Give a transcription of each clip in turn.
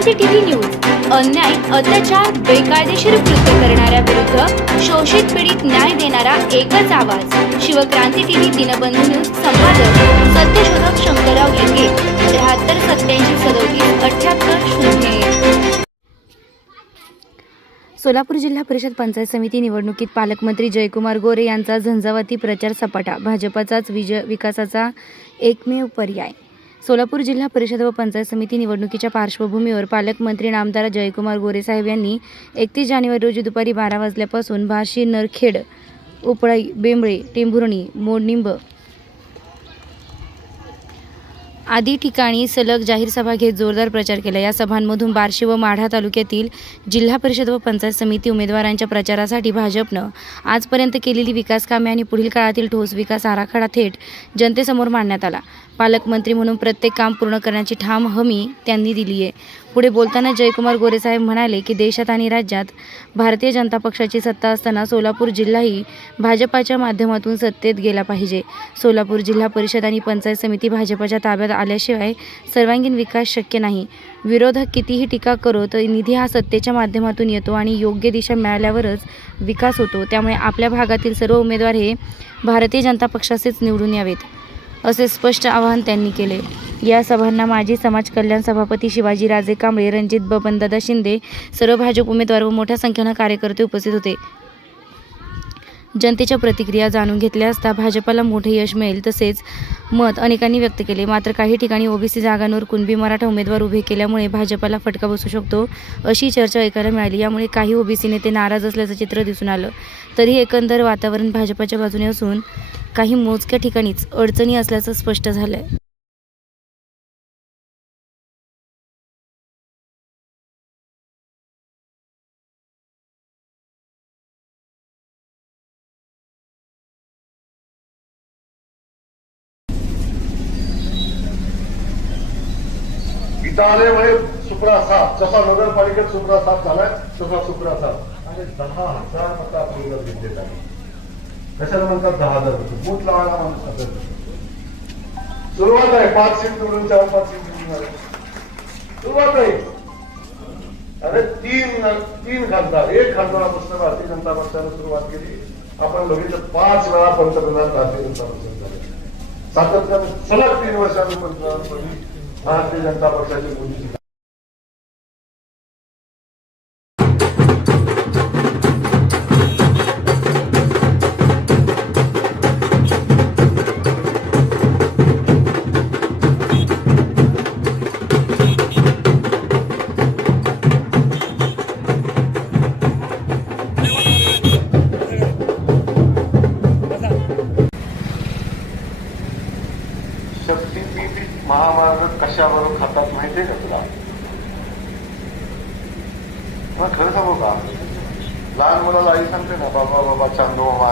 Shivkranti TV news अन्याय, अत्याचार, बेकायदेशीर कृत्य करणाऱ्या विरुद्ध शोषित पीडित न्याय देणारा एकच आवाज. Shivkranti TV Dinbandhu news. संपादक सत्यशोधक शंकरराव लिंगे. 73 87 37 78 0. सोलापूर जिल्हा परिषद पंचायत समिती निवडणुकीत पालकमंत्री जयकुमार गोरे यांचा झंझावाती प्रचार सपाटा. भाजपाचाच विकासाचा एकमेव पर्याय. सोलापूर जिल्हा परिषद व पंचायत समिती निवडणुकीच्या पार्श्वभूमीवर पालकमंत्री नामदार जयकुमार गोरे साहेब यांनी 31 जानेवारी रोजी दुपारी 12 वाजल्यापासून भाशी, नरखेड, उपळाई, बेंबळे, टेंभुर्णी, मोडनिंब आदी ठिकाणी सलग जाहीर सभा घेत जोरदार प्रचार केला. या सभांमधून बार्शी व माढा तालुक्यातील जिल्हा परिषद व पंचायत समिती उमेदवारांच्या प्रचारासाठी भाजपनं आजपर्यंत केलेली विकास कामे आणि पुढील काळातील ठोस विकास आराखडा थेट जनतेसमोर मांडण्यात आला. पालकमंत्री म्हणून प्रत्येक काम पूर्ण करण्याची ठाम हमी त्यांनी दिली आहे. पुढे बोलताना जयकुमार गोरे साहेब म्हणाले की देशात आणि राज्यात भारतीय जनता पक्षाची सत्ता असताना सोलापूर जिल्हाही भाजपाच्या माध्यमातून सत्तेत गेला पाहिजे. सोलापूर जिल्हा परिषद आणि पंचायत समिती भाजपाच्या ताब्यात आल्याशिवाय सर्वांगीण विकास शक्य नाही. विरोधक कितीही टीका करो तर निधी हा सत्तेच्या माध्यमातून येतो आणि योग्य दिशा मिळाल्यावरच विकास होतो. त्यामुळे आपल्या भागातील सर्व उमेदवार हे भारतीय जनता पक्षाचेच निवडून यावेत, असे स्पष्ट आवाहन त्यांनी केले. या सभांना माजी समाज कल्याण सभापती शिवाजीराजे कांबळे, रणजित बबनदादा शिंदे, सर्व भाजप उमेदवार व मोठ्या संख्येने कार्यकर्ते उपस्थित होते. जनतेच्या प्रतिक्रिया जाणून घेतल्या असता भाजपाला मोठे यश मिळेल तसेच मत अनेकांनी व्यक्त केले. मात्र काही ठिकाणी ओबीसी जागांवर कुणबी मराठा उमेदवार उभे केल्यामुळे भाजपाला फटका बसू शकतो, अशी चर्चा ऐकायला मिळाली. यामुळे काही ओबीसी नेते नाराज असल्याचं चित्र दिसून आलं. तरी एकंदर वातावरण भाजपाच्या बाजूने असून काही मोजक्या ठिकाणीच अडचणी असल्याचं स्पष्ट झालंय. इटालेमुळे सुप्रा साफ जसा नगरपालिकेत सुप्रा साफ झालाय तसा सुप्रा साफ आणि 10,000 मतं आपल्याला घेतलेत आहे. कशाला म्हणतात 10,000 बूथ लावायला माणूस सुरुवात आहे. 5 सीट निवडून 4-5 सीट निवडून सुरुवात आहे. अरे तीन खासदार, एक खासदारापासून भारतीय जनता पक्षाने सुरुवात केली. आपण बघितलं 5 वेळा पंतप्रधान भारतीय जनता पक्षाचे झाले. सातत्याने सलग 3 वर्षांनी पंतप्रधान भारतीय जनता पक्षाचे मोदी. शक्तीपीठ महामार्ग कशावर खातात माहितीये का तुला? मग खरं सांगू का, लहान मुलाला आई सांगते ना, बाबा बाबा चांदोबा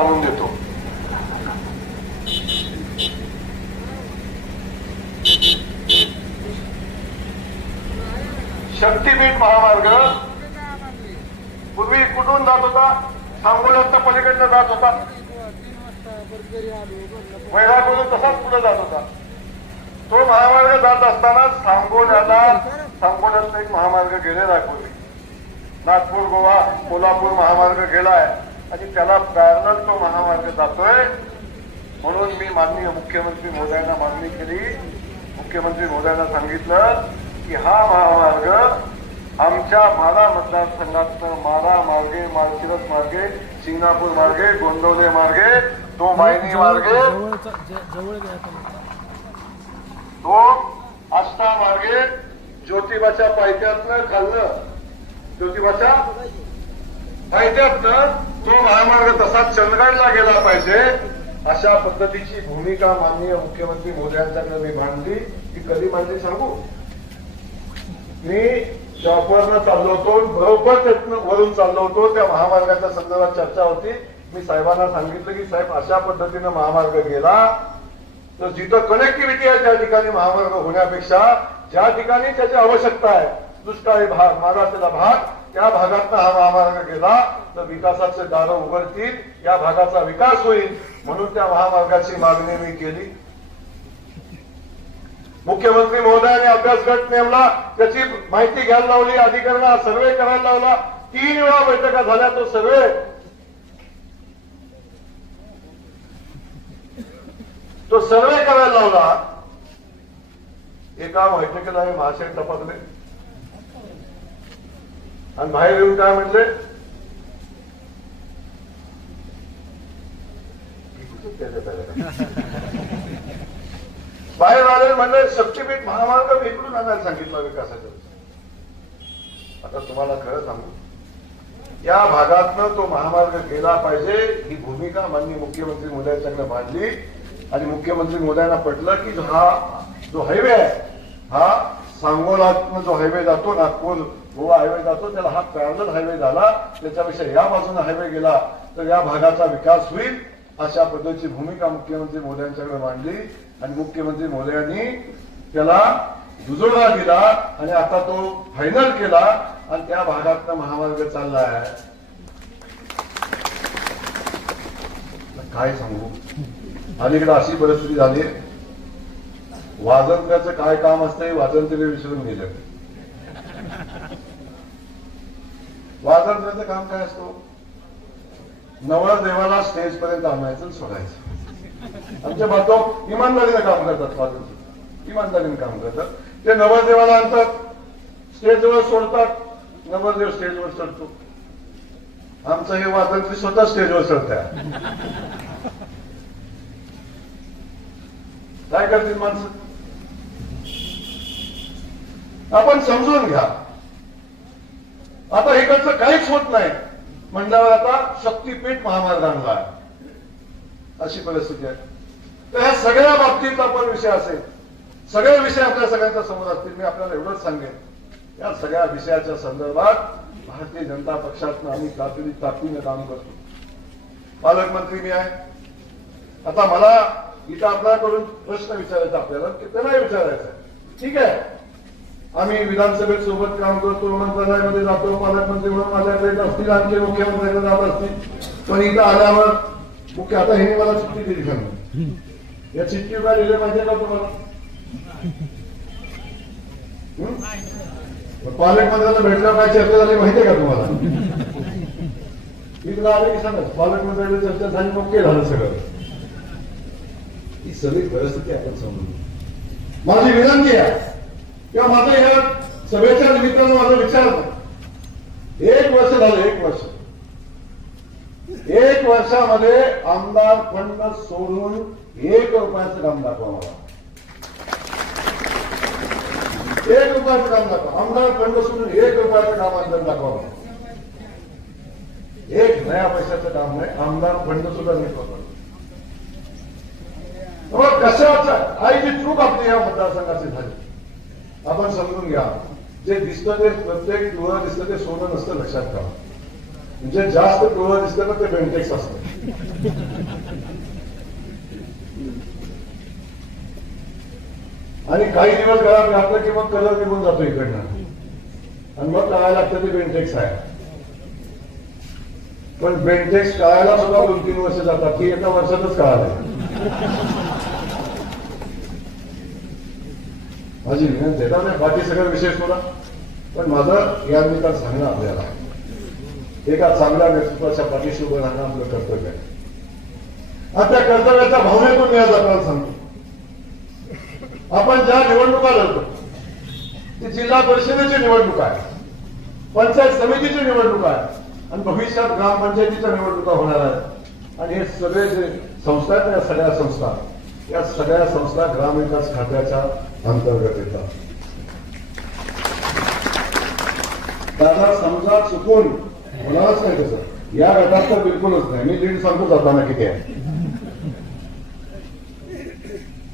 आणून देतो. शक्तीपीठ महामार्ग पूर्वी कुठून जात होता? सांगोल्याच्या पलीकडनं जात होता. वैरागवरून तसाच पुढे जात होता. तो महामार्ग जात असताना सांगोल्यातला एक महामार्ग गेलेला पूर्वी. नागपूर, गोवा, कोल्हापूर महामार्ग गेलाय आणि त्याला पॅरलल तो महामार्ग जातोय. म्हणून मी माननीय मुख्यमंत्री महोदयांना मागणी केली. मुख्यमंत्री महोदयांना सांगितलं की हा महामार्ग आमच्या माढा मतदारसंघातनं माढा मार्गे, माळशिरस मार्गे, सिंगापूर मार्गे, गोंदवले मार्गे, तो मायनी मार्गे, तो आष्टा मार्गे, ज्योतिबाच्या पायथ्यातनं खाल्लं, ज्योतिबाच्या पायथ्यातनं तो महामार्ग तसा चंदगडला गेला पाहिजे. अशा पद्धतीची भूमिका माननीय मुख्यमंत्री महोदयांच्याकडे मी मांडली. ती कधी मांडली सांगू? मी जॉबवरनं चाललो होतो, बरोबर त्यातनं वरून चाललो होतो. त्या महामार्गाच्या संदर्भात चर्चा होती. मी साहेबांना सांगितलं की साहेब अशा पद्धतीनं महामार्ग गेला तर जिथं कनेक्टिव्हिटी आहे त्या ठिकाणी महामार्ग होण्यापेक्षा ज्या ठिकाणी त्याची आवश्यकता आहे, दुष्काळी भाग, मागासलेला भाग, त्या भागातनं हा महामार्ग गेला तर विकासाचे दार उघडतील, या भागाचा विकास होईल. म्हणून त्या महामार्गाची मागणी मी केली. मुख्यमंत्री महोदयाने अभ्यास गट नेमला, त्याची माहिती घ्यायला लावली, अधिकाऱ्यांना सर्वे करायला लावला, 3 वेळा बैठका झाल्या. तो सर्वे करायला लावला. एका बैठकीला हे महाशय टपकले आणि बाहेर येऊन काय म्हटले, बाहेर आले म्हणले शक्तीपीठ महामार्ग इकडून आणायला सांगितलं विकासाच्या. आता तुम्हाला खरं सांगू, या भागातनं तो महामार्ग गेला पाहिजे ही भूमिका माननीय मुख्यमंत्री महोदयांच्याकडे मांडली आणि मुख्यमंत्री महोदयांना पटलं की हा जो हायवे आहे, हा सांगोलातनं जो हायवे जातो, नागपूर गोवा हायवे जातो, त्याला हा पॅरलल हायवे झाला. त्याच्यापेक्षा या बाजूने हायवे गेला तर या भागाचा विकास होईल, अशा पद्धतीची भूमिका मुख्यमंत्री महोदयांच्याकडे मांडली आणि मुख्यमंत्री महोदयांनी त्याला दुजोरा दिला आणि आता तो फायनल केला आणि त्या भागातनं महामार्ग चालला आहे. काय सांगू, अलीकडे अशी परिस्थिती झाली, वाजंत्र्याचं काय काम असतं वाजंत्री विसरून गेलं. वाजंत्र्याचं काम काय असतो, नवरदेवाला स्टेज पर्यंत आणायचं सोडायचं. आमच्या बाजू इमानदारीने काम करतात, वाजंत्री इमानदारीने काम करतात. ते नवरदेवाला आणतात, स्टेजवर सोडतात, नवरदेव स्टेजवर चढतो. आमचं हे वाजंत्री स्वतः स्टेजवर चढतंय. काय करतील माणसं, आपण समजून घ्या. आता इकडचं काहीच होत नाही म्हणल्यावर आता शक्तीपीठ महामार्ग आणला अशी परिस्थिती आहे. तर ह्या सगळ्या बाबतीत आपण विषय असेल, सगळे विषय आपल्या सगळ्यांच्या समोर असतील. मी आपल्याला एवढंच सांगेन, या सगळ्या विषयाच्या संदर्भात भारतीय जनता पक्षातनं आम्ही ताकदीने काम करतो. पालकमंत्री मी आहे. आता मला इथं आपल्याकडून प्रश्न विचारायचा आपल्याला की ते नाही विचारायचा, ठीक आहे. आम्ही विधानसभेत सोबत काम करतो, मंत्रालयामध्ये जातो, पालकमंत्री म्हणून माझ्याकडे येत असतील, आणखी मुख्यमंत्र्यांकडे जात असतील. पण इथं आल्यावर मुख्य आता हे मला चिठ्ठी दिली खाली, या चिठ्ठी काय दिली माहितीये का तुम्हाला? पालकमंत्र्यांना भेटलं काय चर्चा झाली माहितीये का तुम्हाला? मी तुला आले की सांगा, पालकमंत्र्यांची चर्चा झाली, मग काय झालं सगळं. ही सगळी परिस्थिती आपण समजून, माझी विनंती आहे किंवा माझं या सभेच्या निमित्तानं माझा विचार, 1 वर्ष झालं, 1 वर्षामध्ये आमदार फंड सोडून 1 रुपयाचं काम दाखवा मला. 1 रुपयाचं काम दाखवा. आमदार फंड सोडून 1 रुपयाचं काम अंतर दाखवा. 1 नया पैशाचं काम नाही, आमदार फंड सुद्धा नीट वापरतो. कशाचं आई जी चूक आपली या मतदारसंघाची झाली आपण समजून घ्या. जे दिसतं ते प्रत्येक पिवळं दिसतं ते सोनं नसतं, लक्षात ठेवा. म्हणजे जास्त पिवळं दिसतं ना ते बेंटेक्स असतं. आणि काही दिवस घरात घातलं की मग कलर निघून जातो इकडनं आणि मग कळायला लागतं ते बेंटेक्स आहे. पण बेंटेक्स कळायला सुद्धा 2-3 वर्ष जातात, की एका वर्षातच कळालं. माझी विनंती आहे, त्यामुळे बाकी सगळे विषय सोडा, पण माझं या निमित्तानं सांगणं आपल्याला एका चांगल्या नेतृत्वाच्या पाठीशी उभं राहणं आपलं कर्तव्य आहे. आणि त्या कर्तव्याच्या भावनेतून मी आज आपल्याला सांगतो, आपण ज्या निवडणुका लढतो ती जिल्हा परिषदेची निवडणूक आहे, पंचायत समितीची निवडणूक आहे आणि भविष्यात ग्रामपंचायतीच्या निवडणुका होणार आहेत. आणि हे सगळे जे संस्था आहेत, या सगळ्या संस्था ग्रामविकास खात्याच्या अंतर्गत येतात. दादा समजा चुकून होणारच नाही तसं, या गटात तर बिलकुलच नाही. मी लीड सांगतो जाताना किती आहे,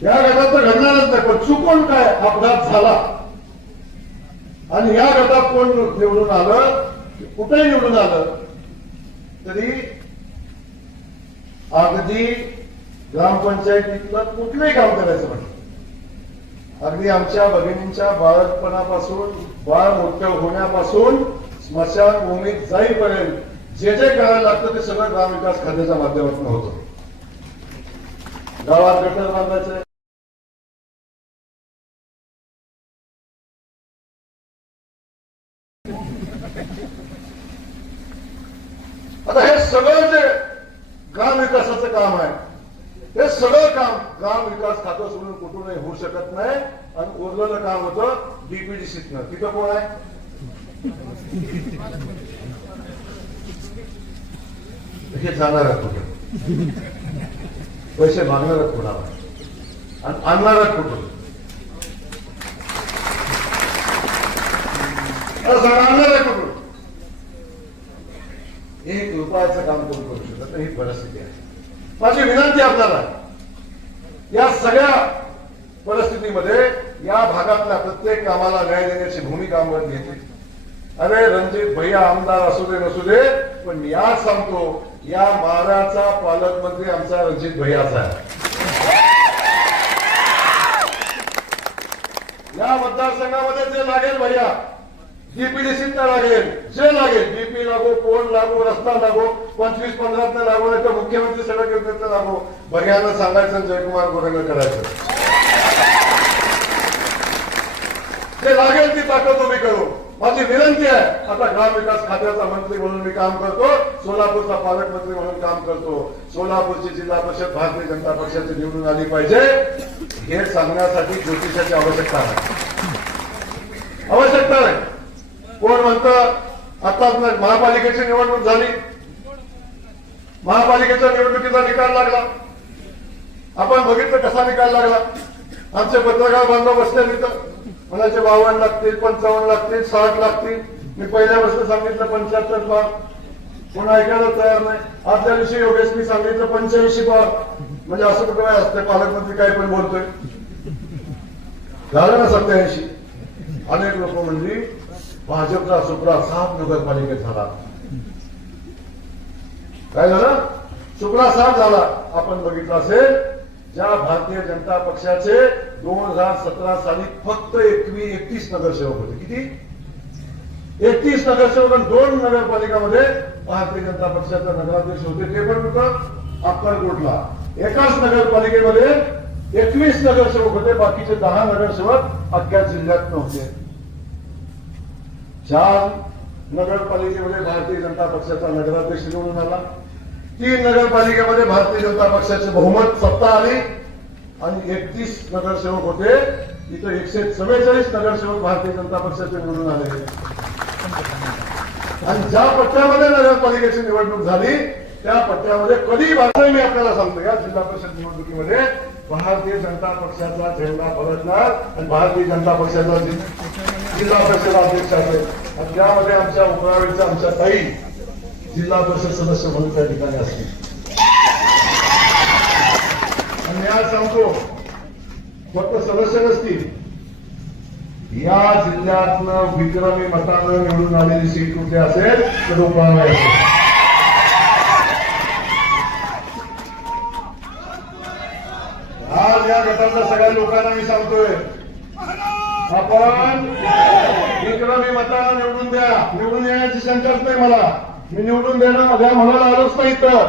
या गटात तर घडणारच नाही. पण चुकून काय अपघात झाला आणि या गटात कोण निवडून आलं, कुठेही निवडून आलं तरी अगदी ग्रामपंचायतीतलं कुठलंही काम करायचं म्हणजे अगदी आमच्या भगिनींच्या बाळपणापासून बाळ मोठ्या होण्यापासून स्मशानभूमीत जाईपर्यंत जे जे करायला लागतं ते सगळं ग्रामविकास खात्याच्या माध्यमातून होतं. गावात गटर बांधायचे, आता हे सगळं जे ग्राम विकासाचं काम आहे, हे सगळं काम ग्राम विकास खातं सोडून कुठूनही होऊ शकत नाही. आणि उरलेलं काम होतं डीपीडीसीतनं. तिथं कोण आहे? हे जाणार कुठे? पैसे मागणार कोणाला आणि आणणार कुठून? आणणार कुठून? एक रुपयाचं काम कोण करू शकत नाही, ही परिस्थिती आहे. माझी विनंती आपल्याला, या सगळ्या परिस्थितीमध्ये या भागातल्या प्रत्येक कामाला न्याय देण्याची भूमिका आपण घेतली. अरे रणजित भैया आमदार असू दे नसू दे, पण मी आज सांगतो, या माऱ्याचा पालकमंत्री आमचा रणजित भैयाचा आहे. या मतदारसंघामध्ये जे लागेल भैया, डीपीडीसीत लागेल, जे लागेल, डीपी लागो, पोल लागो, रस्ता लागो, 25-15 लागो, नाही तर मुख्यमंत्री सडक योजनेत लागो, भैयानं सांगायचं, जयकुमार गोरेनं करायचं. जे लागेल ती ताकद उभी करू. माझी विनंती आहे, आता ग्रामविकास खात्याचा मंत्री म्हणून मी काम करतो, सोलापूरचा पालकमंत्री म्हणून काम करतो. सोलापूरची जिल्हा परिषद भारतीय जनता पक्षाची निवडून आली पाहिजे, हे सांगण्यासाठी ज्योतिषाची आवश्यकता नाही. कोण म्हणतं आताच महापालिकेची निवडणूक झाली, महापालिकेच्या निवडणुकीचा निकाल लागला. आपण बघितलं कसा निकाल लागला. आमचे पत्रकार बांधव बसले तिथं, म्हणायचे 52 लागतील, 55 लागतील, 60 लागतील. मी पहिल्या वर्षी सांगितलं 75 पार, कोण ऐकायला तयार नाही. आजच्या दिवशी योगेशनी सांगितलं 85 पार. म्हणजे असं कुठं काय असतं, पालकमंत्री काही पण बोलतोय. झालं ना 87. अनेक लोक म्हणली भाजपचा सुपरा 7 नगरपालिकेत झाला. काय झालं? सुपरा 7 झाला. आपण बघितलं असेल, ज्या भारतीय जनता पक्षाचे 2017 साली फक्त 31 नगरसेवक होते. किती? 31 नगरसेवक. 2 नगरपालिकामध्ये भारतीय जनता पक्षाचा नगराध्यक्ष होते, ते पण कुठं? अक्कलकोटला. एकाच नगरपालिकेमध्ये 21 नगरसेवक होते, बाकीचे 10 नगरसेवक अख्ख्या जिल्ह्यात नव्हते. 4 नगरपालिकेमध्ये भारतीय जनता पक्षाचा नगराध्यक्ष निवडून आला. 3 नगरपालिकेमध्ये भारतीय जनता पक्षाचे बहुमत सत्ता आली आणि 31 नगरसेवक होते, इथं 144 नगरसेवक भारतीय जनता पक्षाचे निवडून आले. आणि ज्या पट्ट्यामध्ये नगरपालिकेची निवडणूक झाली त्या पट्ट्यामध्ये कधी वाचलं, मी आपल्याला सांगतो, या जिल्हा परिषद निवडणुकीमध्ये भारतीय जनता पक्षाचा झेंडा फडकणार आणि भारतीय जनता पक्षाचा जिल्हा परिषद अध्यक्ष असेल. आणि त्यामध्ये आमच्या उपरावेच्या आमच्या ताई जिल्हा परिषद सदस्य म्हणून त्या ठिकाणी असतील. आणि आज सांगतो, फक्त सदस्य नसतील, या जिल्ह्यातनं विक्रमी मतानं निवडून आलेली सीट कुठे असेल तर उपरावे असेल. आज या गटातल्या सगळ्या लोकांना मी सांगतोय, आपण विक्रमी मतानं निवडून द्या. निवडून येण्याची शंकाच नाही मला. मी निवडून द्या म्हणायला आलोच नाही. तर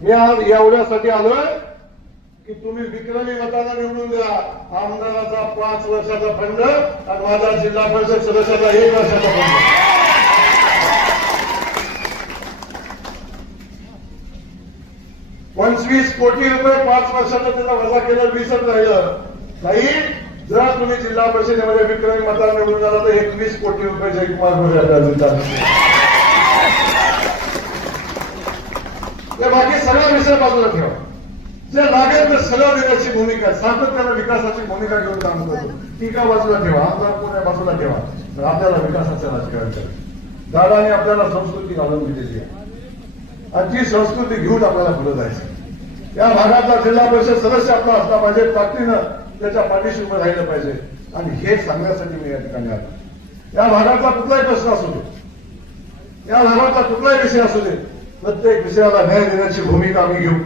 मी आज एवढ्यासाठी आलोय की तुम्ही विक्रमी मतानं निवडून द्या. आमदाराचा 5 वर्षाचा फंड आणि माझा जिल्हा परिषद सदस्याचा 1 वर्षाचा फंड. 25 कोटी रुपये 5 वर्षाचा त्याचा वजा केलं, 20च राहिलं. नाही, जर तुम्ही जिल्हा परिषदेमध्ये विक्रमी मतानं निवडून आला तर 21 कोटी रुपये जयकुमार गोरे. बाकी सगळा विषय बाजूला ठेवा. जे लागेल ते सगळं देण्याची भूमिका, सातत्यानं विकासाची भूमिका घेऊन काम करतो, ती का बाजूला ठेवा. आमदार कोण्या बाजूला ठेवा. तर आपल्याला विकासाचं राजकारण करायचं. दादाने आपल्याला संस्कृती घालून दिलेली आहे आणि ती संस्कृती घेऊन आपल्याला पुढे जायचं. या भागातला जिल्हा परिषद सदस्य आपला असला पाहिजे, ताकदीनं त्याच्या पाठीशी उभं राहिलं पाहिजे. आणि हे सांगण्यासाठी मी या ठिकाणी आलो. या भागातला कुठलाही प्रश्न असू दे, या भागातला कुठलाही विषय असू दे, प्रत्येक विषयाला न्याय देण्याची भूमिका आम्ही घेऊ.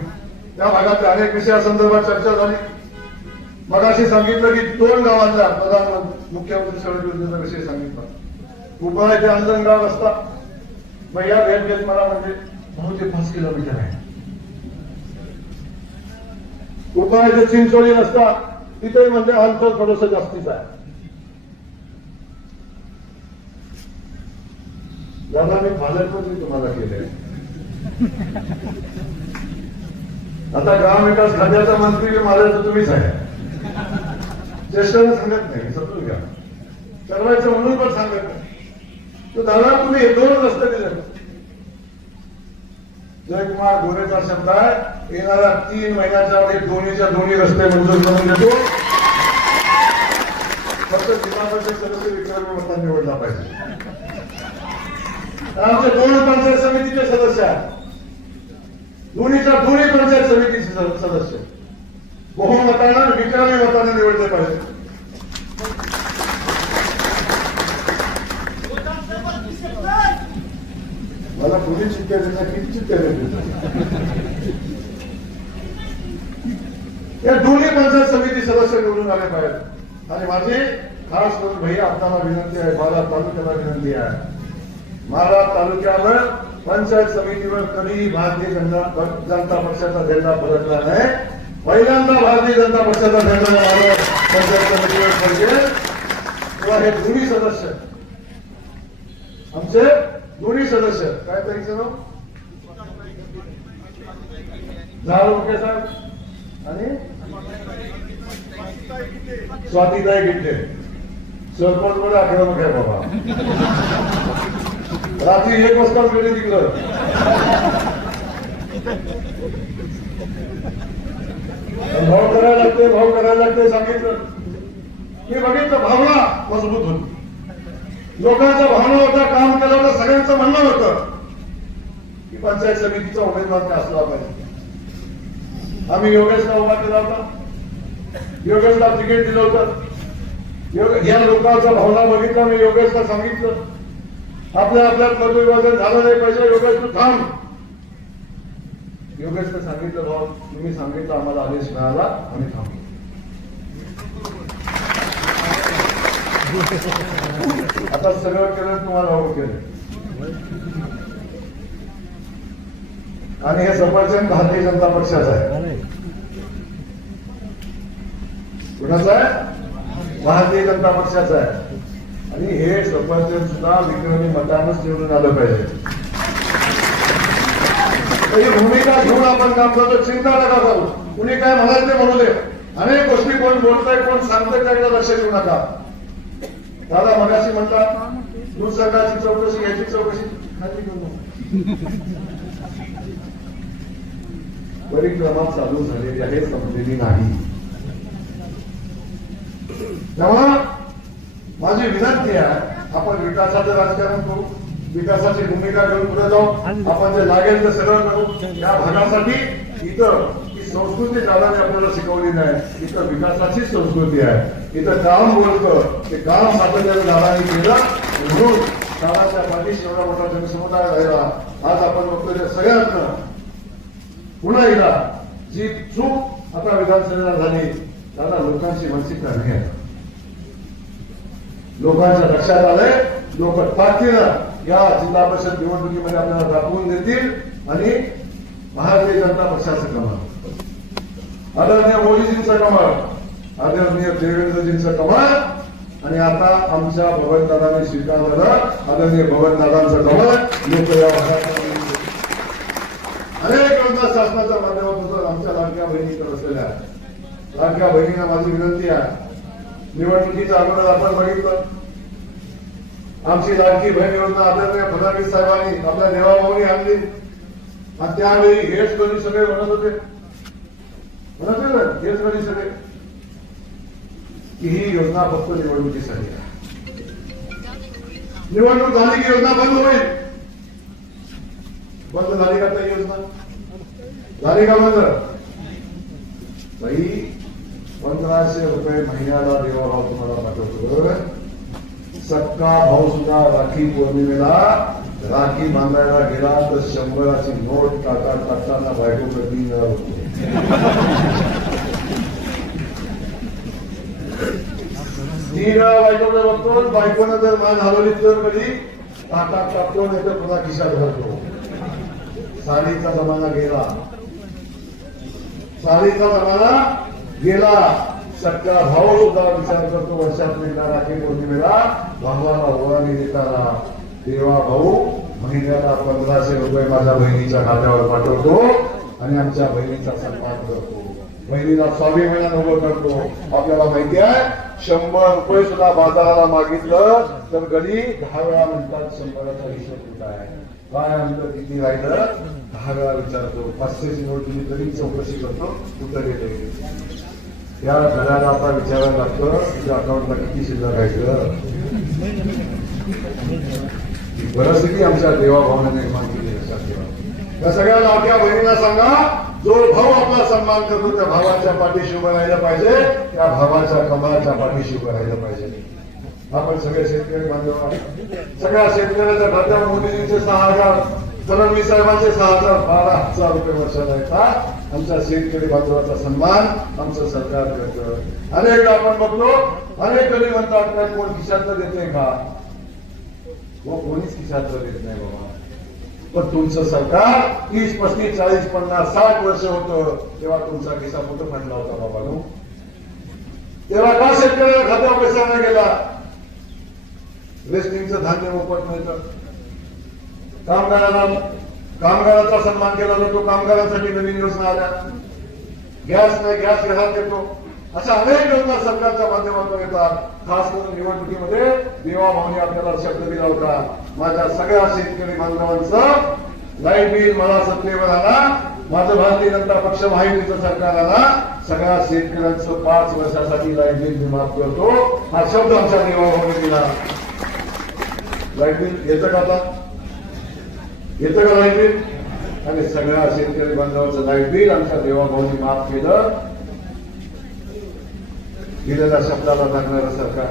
त्या भागातल्या अनेक विषयासंदर्भात चर्चा झाली. मगाशी सांगितलं की 2 गावांच्या प्रधानमंत्री मुख्यमंत्री सडक योजनेचा विषय सांगितला. उपळा ते अंजनगाव रस्ता भैया भेट घेत मला म्हणजे 9 ते 5 किलोमीटर आहे. उपळा ते चिंचोळी रस्ता तिथे म्हणजे अंतर थोडंसं जास्तीच आहे. दादा मी पालकमंत्री तुम्हाला केले, आता ग्रामविकास खात्याचा मंत्री माझ्याचं तुम्हीच आहे. ज्येष्ठांना सांगत नाही, समजून घ्या. ठरवायचं म्हणून पण सांगत नाही. तर दादा तुम्ही हे 2 रस्ते दिले. जयकुमार गोरेचा शब्द आहे, येणाऱ्या 3 महिन्याच्या मध्ये दोन्ही रस्ते मंजूर करून देतो. फक्त जिल्हा परिषद सदस्य विक्रमी मतांनी निवडला पाहिजे. आमचे 2 पंचायत समितीचे सदस्य आहेत, दोन्ही पंचायत समितीचे सदस्य बहुमतानं विक्रमी मताने निवडले पाहिजे. मला पुढे चित्त्या देणार, किती चित्त्या देतात. या दोन्ही पंचायत समिती सदस्य निवडून आले पाहिजेत. आणि माझी खास करून भैया आपल्याला विनंती आहे, माढा तालुक्याला विनंती आहे, माढा तालुक्यावर पंचायत समितीवर कधी भारतीय जनता पक्षाचा झेंडा फडकला नाही. पहिल्यांदा भारतीय जनता पक्षाचा झेंडा पंचायत समितीवर फडकेल. तेव्हा हे दोन्ही सदस्य, आमचे दोन्ही सदस्य, काय तारीखचं नाव, झाडोके साहेब आणि स्वातीताई गिट्टे, सरपंच मध्ये आक्रमक आहे बाबा. रात्री 1 वाजता गेले तिकडं. भाव करायला लागते सांगितलं. मी बघितलं, भावना मजबूत होती, लोकांच्या भावना होता, काम केलं होतं. सगळ्यांचं म्हणणं होतं की पंचायत समितीचा उमेदवार काय असला पाहिजे. आम्ही योगेशला उभा केला होता, योगेशला तिकीट दिलं होतं. या लोकांच्या भावना बघितल्या, मी योगेशला सांगितलं आपल्यात मतविभाजन झालं नाही पाहिजे, योगेश तू थांब. योगेशला सांगितलं, भाऊ तुम्ही सांगितलं, आम्हाला आदेश मिळाला, आम्ही थांबलो. आता सगळं केलं, तुम्हाला भाऊ केलं. आणि हे सफरचंद भारतीय जनता पक्षाचं आहे. कुणाचं आहे? भारतीय जनता पक्षाचं आहे. आणि हे सफरचंद सुद्धा विक्रमी मतानच निवडून आलं पाहिजे. ही भूमिका घेऊन आपण काम करतो, चिंता नका करू. कुणी काय म्हणाल ते म्हणू दे. अनेक गोष्टी कोण बोलताय, कोण सांगतंय त्याकडे लक्ष देऊ नका. दादा मगाशी म्हणतात दूध संघाची चौकशी, याची चौकशी परिक्रमा चालू झालेली आहे, संपलेली नाही. तेव्हा माझी विनंती आहे, आपण विकासाचं राजकारण करू, विकासाची भूमिका घेऊन पुढे जाऊ. आपण जे लागेल ते सगळं करू. या भागासाठी इथं ही संस्कृती दादाने आपल्याला शिकवली नाही, इथं विकासाची संस्कृती आहे. इथं काम बोलतं, ते काम सातत्यानं दादाने केलं, म्हणून कामाच्या पाठीशी एवढा मोठा जनसमुदाय राहिला. आज आपण बघतोय सगळ्यांना पुन्हा एकदा जी चूक आता विधानसभेला झाली, दादा लोकांची मानसिकता नाही आहे. लोकांच्या लक्षात आलंय, लोक ताकदीनं या जिल्हा परिषद निवडणुकीमध्ये आपल्याला दाखवून देतील. आणि भारतीय जनता पक्षाचं कमळ, आदरणीय मोदीजींचं कमळ, आदरणीय देवेंद्रजींचं कमळ, आणि आता आमच्या भवनदादांनी स्वीकारलेलं आदरणीय भवनदादांचं कमळ लोक या भागात अनेक योजना शासनाच्या माध्यमातून आमच्या लाडक्या बहिणीकडे असलेल्या आहेत. लाडक्या बहिणींना माझी विनंती आहे, निवडणुकीच्या अगोदर आपण बघितलं आमची लाडकी बहीण योजना आदरणीय फडणवीस साहेबांनी आपल्या देवाभाऊनी आणली. आणि त्यावेळी हेच कधी सगळे म्हणत होते ना, हेच कधी सगळे की ही योजना फक्त निवडणुकीसाठी आहे. निवडणूक झाली की योजना बंद होईल. बंद झाली का ती योजना? झाली का बंद? बाई 1500 रुपये महिन्याला देवाभाव तुम्हाला पाठवतो. सक्का भाऊ सुद्धा राखी पौर्णिमेला राखी बांधायला गेला तर 100ची नोट टाकताना बायको कधी तीन बायकोकडे बघतो. बायकोनं जर मान हलवली तर कधी ताटात टाकतो, नाही तर पुन्हा खिशात घालतो. साडीचा जमाना गेला, साडीचा जमाना गेला. सक्का भाऊ सुद्धा विचार करतो वर्षात एकदा राखी पौर्णिमेला भावाला ओवाळणी देताना देवा भाऊ महिन्याला 1500 रुपये माझ्या बहिणीच्या खात्यावर पाठवतो आणि आमच्या बहिणीचा सन्मान करतो, बहिणीला स्वाभिमान उभं करतो. आपल्याला माहिती आहे 100 रुपये सुद्धा बाजाराला मागितलं तर गडी 10 वेळा म्हणतात 100चा हिशोब कुठं आहे, काय आमचं किती राहिलं 10 वेळा विचारतो. 500ची नोट दिली तरी चौकशी करतो कुठं गेले. या घराला आता विचारायला लागतं तुझ्या अकाउंटला किती शिल्लक राहिलं. परिस्थिती आमच्या देवाभावाने निर्माण केली. लक्षात ठेवा. त्या सगळ्या लाडक्या बहिणीला सांगा, जो भाऊ आपला सन्मान करतो त्या भावाच्या पाठीशी उभं राहिलं पाहिजे, त्या भावाच्या कमळाच्या पाठीशी उभं राहिलं पाहिजे. आपण सगळे शेतकरी बांधव, सगळ्या शेतकऱ्याच्या खात्यावर मोदीजींचे 6,000, फडणवीस साहेबांचे 6,000, 12,000 रुपये वर्षाला येतात. आमच्या शेतकरी बांधवाचा सन्मान आमचं सरकार करतं. अनेकदा आपण बघतो, अनेक कधी म्हणतात काय कोण खिशातलं देते का, व कोणीच खिशातलं देत नाही बाबा. पण तुमचं सरकार 30, 35, 40, 50, 60 वर्ष होतं तेव्हा तुमचा खिसा कुठं फाटला होता बाबा. तेव्हा का शेतकऱ्याला खात्यावर पैसा नाही गेला. रेस्टिंगचं धान्य मोफत मिळतं, कामगाराचा सन्मान केला जातो, कामगारांसाठी नवीन योजना आल्या, गॅस नाही गॅस घरात येतो. अशा अनेक योजना सरकारच्या माध्यमातून येतात. खास करून निवडणुकीमध्ये देवाभाऊने आपल्याला शब्द दिला होता, माझ्या सगळ्या शेतकरी बांधवांचं लाईट बिल मला सत्तेवर आला, माझं भारतीय जनता पक्ष महायुतीचं सरकार आला, सगळ्या शेतकऱ्यांचं 5 वर्षासाठी लाईट बिल मी माफ करतो. हा शब्द आमच्या देवाभाऊने दिला. लाईट बिल येतं का आता, येतं का लाईट बिल. आणि सगळ्या शेतकरी बांधवांचं लाईट बिल आमच्या देवाभाऊने माफ केलं. दिलेल्या शब्दाला लागणारं सरकार.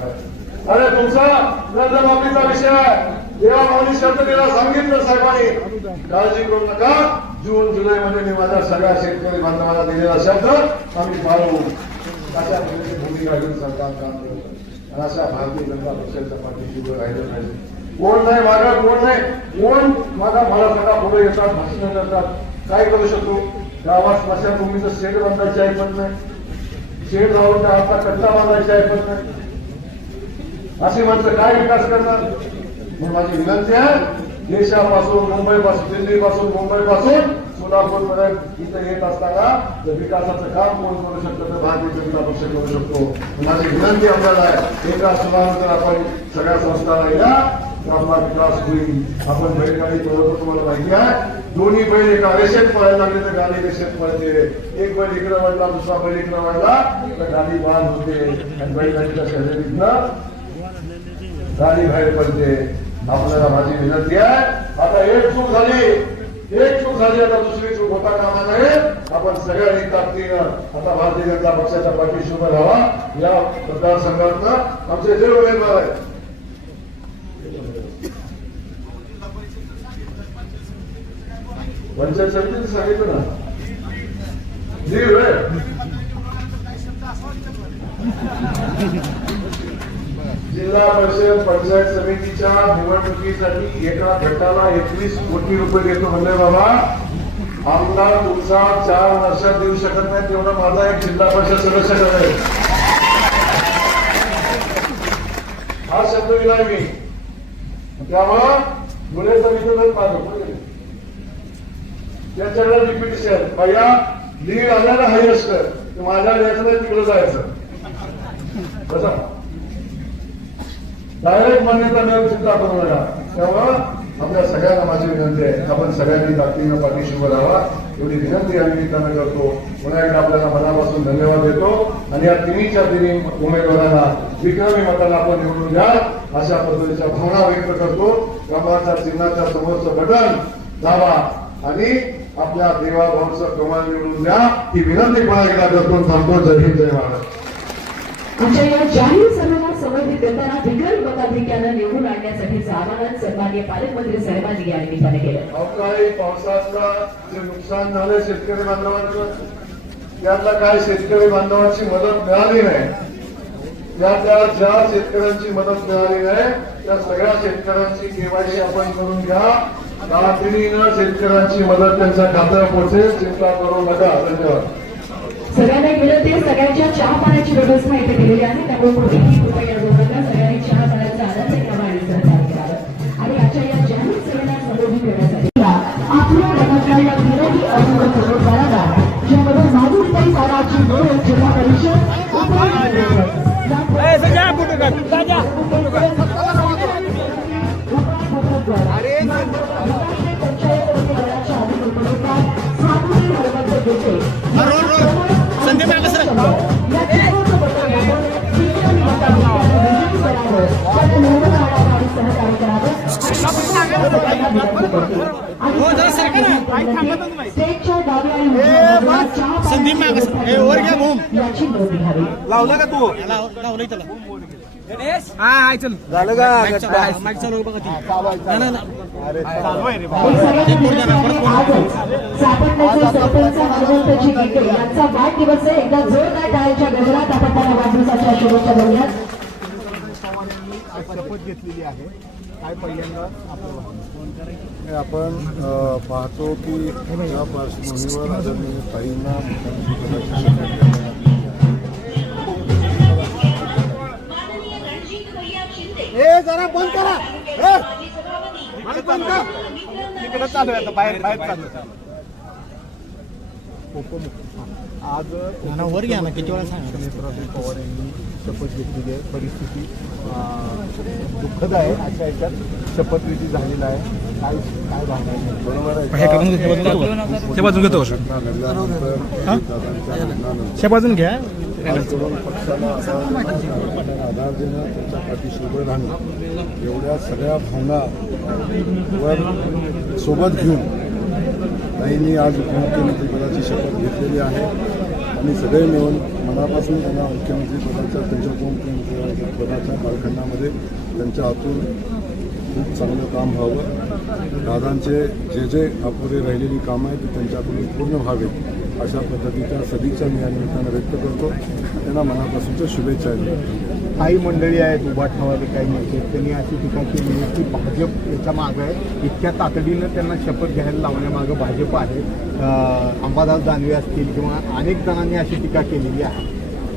अरे तुमचा कर्जमाफीचा विषय आहे, देवाभाऊनी शब्द दिला, सांगितलं साहेबांनी, काळजी करू नका, जून जुलै मध्ये मी माझ्या सगळ्या शेतकरी बांधवांना दिलेला शब्द आम्ही पाळू. अशा प्रकारची भूमिका घेऊन सरकार काम करतं. आणि अशा भारतीय जनता पक्षाच्या पाठीशी उभं राहिलं पाहिजे. कोण नाही मागा, कोण नाही, कोण मागा मला सगळा पुढे येतात, भाषण करतात. काय करू शकतो. गावात स्मशानभूमीचं शेड बांधायची ऐकत नाही, शेड जाऊन त्या आता कट्टा बांधायची ऐकत नाही. अशी माणसं काय विकास करणार. म्हणून माझी विनंती आहे, देशापासून मुंबईपासून, दिल्लीपासून मुंबईपासून सोलापूरपर्यंत इथं येत असताना जर विकासाचं काम कोण करू शकतं तर भारतीय जनता पक्ष करू शकतो. माझी विनंती आपल्याला आहे, एका सुधारून जर आपण सगळ्या संस्थांना या आपला विकास होईल. आपण बैलगाडी पळवतो, तुम्हाला माहिती आहे, दोन्ही बैल एका रेषेत पळायला लागले तर गाडी रेषेत पळते. एक बैल इकडे वाढला, दुसरा बैल इकडे वाढला तर गाडी बाद होते आणि बैलगाडीच्या शर्यतीतनं गाडी बाहेर पडते. आपल्याला माझी विनंती आहे, आता एक चूक झाली, आता दुसरी चूक होता कामा नये. आपण सगळ्यांनी ताकदीनं आता भारतीय जनता पक्षाच्या पाठीशी उभं राहावा. या मतदारसंघातनं आमचे जे उमेदवार आहेत, पंचायत समितीने सांगितलं ना, जिल्हा परिषद पंचायत समितीच्या निवडणुकीसाठी एका गटाला 21 कोटी रुपये देतो म्हणले बाबा. आमदार तुमचा 4 वर्षात देऊ शकत नाही तेवढं माझा एक जिल्हा परिषद सदस्य करेल. हा शब्द दिलाय मी. त्यामुळं गुन्हेचा विरोधात माझं त्यांच्याकडे रिपिटिशन भैया लीड आल्या ना हायेस्ट माझ्या द्यायचं नाही, तिकडे जायचं. बसा डायरेक्ट मान्यता मिळून चिंता करू नका. त्यामुळं आपल्या सगळ्यांना माझी विनंती आहे, आपण सगळ्यांनी ताकदीनं पाठीशी उभं राहावा एवढी विनंती आम्ही निमित्तानं करतो. पुन्हा एकदा आपल्याला मनापासून धन्यवाद देतो आणि या तिन्हीच्या तिन्ही उमेदवारांना विक्रमी मताला आपण निवडून द्या अशा पद्धतीच्या भावना व्यक्त करतो. कमळाच्या चिन्हाच्या समोरचं बटन दाबा आणि आपल्या देवाभाऊचं कमळ निवडून द्या ही विनंती पुन्हा एकदा करतो. थांबतो. जय हिंद, जय महाराष्ट्र. आमच्या या जाहीर सभेला समर्पित करताना बिगर मताधिक्यानं निवडून आणण्यासाठीचं आवाहन सन्माननीय पालकमंत्री साहेबांनी या निमित्ताने केलं. अवकाळी पावसाचं जे नुकसान झालं शेतकरी बांधवांचं, त्यातला काय शेतकरी बांधवांची मदत मिळाली नाही, त्यातल्या ज्या शेतकऱ्यांची मदत मिळाली नाही त्या सगळ्या शेतकऱ्यांची केवायसी आपण करून घ्या. तातडीनं शेतकऱ्यांची मदत त्यांच्या खात्यावर पोहोचेल, चिंता करू नका. धन्यवाद. सगळ्यांना विनंती आहे, सगळ्यांच्या चहा पाण्याची व्यवस्था इथे केलेली आहे, त्यामुळे कोणीही कृपया जोडता सगळ्यांनी चहा पाण्याचा आनंद घ्यावा आणि सहकार्य करावं. आणि आजच्या या जाहीर सभेला संबोधित करावं, त्यांना निवडून आणावं आणि सहकार्य करावं सर्वांना विनंती करते. आणि स्टेजच्या डाव्या आणि उजव्या बाजूला चहा पाण्याची याची नोंद घ्यावी. लावला का तू लावलंय त्याला हा चल झालं का माईक चालू बघा ती सापडण्याचे सरपंच हनुमंतजी गिटे यांचा वाढदिवस आहे. एकदा जोरदार टाळ्यांच्या गजरात आपण त्यांना वाढदिवसाच्या शुभेच्छा देऊया. शपथ घेतलेली आहे. काय पहिल्यांदा आपण पाहतो की या पार्श्वभूमीवर आदरणीय ताईंना मुख्यमंत्रीपदाची शपथ देण्यात जरा बंद करा बंद करा तिकडे चालू आहे आता बाहेर बाहेर चालू आज वर घ्या ना किती वेळा सांगा नेत्राजी पवार यांनी शपथ घेतलेली आहे. परिस्थिती दुःखद आहे. अशा याच्यात शपथविधी झालेला आहे. काय काय भावना आहे? बरोबर आहे बाजून घ्या तरुण पक्षाला आधार देणं, त्यांच्या पाठीशी उभं राहणं, एवढ्या सगळ्या भावना वर सोबत घेऊन ताईंनी आज उपमुख्यमंत्रीपदाची शपथ घेतलेली आहे. आणि सगळे मिळून मनापासून त्यांना मुख्यमंत्रीपदाच्या त्यांच्या उपमुख्यमंत्रीपदाच्या कालखंडामध्ये त्यांच्या हातून खूप चांगलं काम व्हावं. दादांचे जे जे अपुरे राहिलेली कामं आहेत ती त्यांच्याकडून पूर्ण व्हावेत अशा पद्धतीच्या सदिच्छा मी या निमित्तानं व्यक्त करतो. त्यांना मनापासूनच्या शुभेच्छा आहेत. काही मंडळी आहेत उभाठवाले काही नेते त्यांनी अशी टीका केली आहे की भाजप याच्या मागं आहे. इतक्या तातडीनं त्यांना शपथ घ्यायला लावण्यामागं भाजप आहे. अंबादास दानवे असतील किंवा अनेक जणांनी अशी टीका केलेली आहे.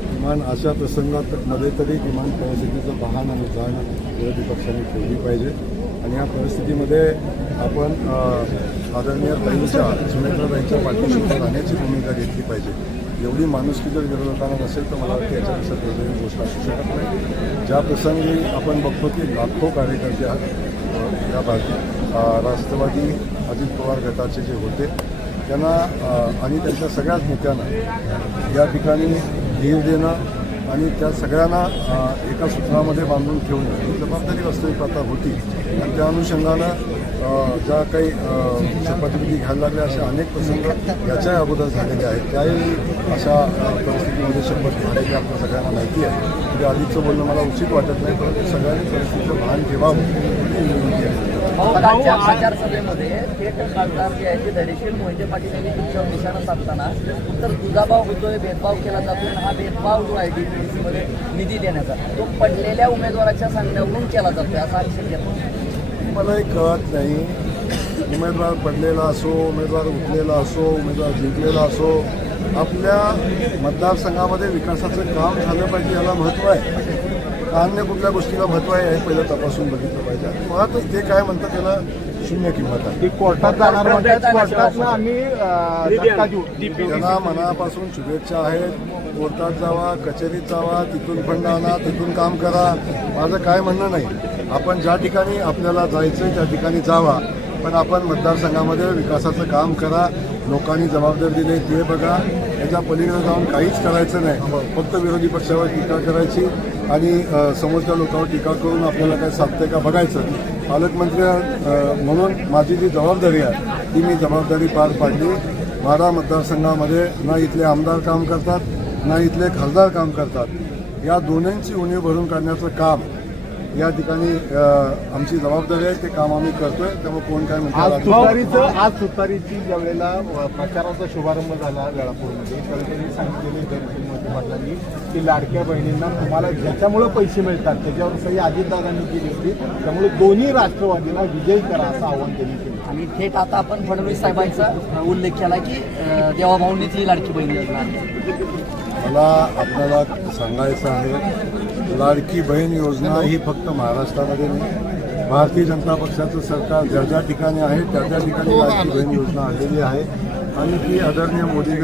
किमान अशा प्रसंगात मध्ये तरी किमान परिस्थितीचं भान आणि जाण विरोधी पक्षांनी ठेवली पाहिजे. आणि या परिस्थितीमध्ये आपण आदरणीय ताईंच्या सुनेत्राताईंच्या पाठीशी राहण्याची भूमिका घेतली पाहिजे. एवढी माणुसकी जर विरोधकांना नसेल तर मला वाटतं याच्यापेक्षा वेगळी गोष्ट असू शकत नाही. ज्या प्रसंगी आपण बघतो की लाखो कार्यकर्ते या भागात राष्ट्रवादी अजित पवार गटाचे जे होते त्यांना आणि त्यांच्या सगळ्याच नेत्यांना या ठिकाणी धीर देणं आणि त्या सगळ्यांना एका सूत्रामध्ये बांधून ठेवणं ही जबाबदारी वास्तविक आता होती. आणि त्या अनुषंगानं ज्या काही शपथविधी घ्यायला लागल्या अशा अनेक प्रसंग याच्या अगोदर झालेले आहेत. त्याही अशा परिस्थितीमध्ये शपथ झालेली आपल्या सगळ्यांना माहिती आहे. म्हणजे आधीचं बोलणं मला उचित वाटत नाही, परंतु सगळ्यांनी परिस्थितीचं भान ठेवावं ही विनंती आहे. कालच्या प्रचारसभेमध्ये थेट खासदार जे आहे ते धैर्यशील मोहिते पाटील यांनी तुमच्यावर निशाणा साधताना तर दुजाभाव होतोय, भेदभाव केला जातोय. हा भेदभाव जो आहे DPDCमध्ये निधी देण्याचा तो पडलेल्या उमेदवाराच्या सांगण्यावरून केला जातोय असा आक्षेप घेतो. मलाही कळत नाही. उमेदवार पडलेला असो, उमेदवार उठलेला असो, उमेदवार जिंकलेला असो, आपल्या मतदारसंघामध्ये विकासाचं काम झालं पाहिजे याला महत्त्व आहे. अन्य कुठल्या गोष्टीला महत्त्व आहे हे पहिलं तपासून बघितलं पाहिजे. आणि मुळातच ते काय म्हणतात त्याला शून्य किंमत आहे. ती कोर्टात जाणार म्हणतात. कोर्टातनं आम्ही त्यांना मनापासून शुभेच्छा आहेत. कोर्टात जावा, कचेरीत जावा, तिथून फंड आणा, तिथून काम करा. माझं काय म्हणणं नाही. आपण ज्या ठिकाणी आपल्याला जायचं त्या ठिकाणी जावा, पण आपण मतदारसंघामध्ये विकासाचं काम करा. लोकांनी जबाबदारी दिली ते बघा. याच्या पलीकडे जाऊन काहीच करायचं नाही. फक्त विरोधी पक्षावर टीका करायची आणि समोरच्या लोकांवर टीका करून आपल्याला काय साधतंय का बघायचं. पालकमंत्री म्हणून माझी जी जबाबदारी आहे ती मी जबाबदारी पार पाडली. माढा मतदारसंघामध्ये ना इथले आमदार काम करतात ना इथले खासदार काम करतात. या दोन्हींची उणीव भरून काढण्याचं काम या ठिकाणी आमची जबाबदारी आहे. ते काम आम्ही करतोय. त्यामुळे कोण काय म्हणतात. आज तुतारीची ज्या वेळेला प्रचाराचा शुभारंभ झाला वेळापूरमध्ये तर त्यांनी सांगितलेले धैर्यशील मोहिते पाटलांनी की लाडक्या बहिणींना तुम्हाला ज्याच्यामुळे पैसे मिळतात त्याच्यावर सही अजितदादांनी केली होती. त्यामुळे दोन्ही राष्ट्रवादीला विजयी करा असं आव्हान त्यांनी केलं. आणि थेट आता आपण फडणवीस साहेबांचा उल्लेख केला की देवाभाऊंनीच ही लाडकी बहीण योजना आहे. मला आपल्याला सांगायचं आहे, लाडकी बहीण योजना ही फक्त महाराष्ट्रामध्ये नाही, भारतीय जनता पक्षाचं सरकार ज्या ज्या ठिकाणी आहे त्या त्या ठिकाणी लाडकी बहीण योजना आलेली आहे. आणि ती आदरणीय मोदी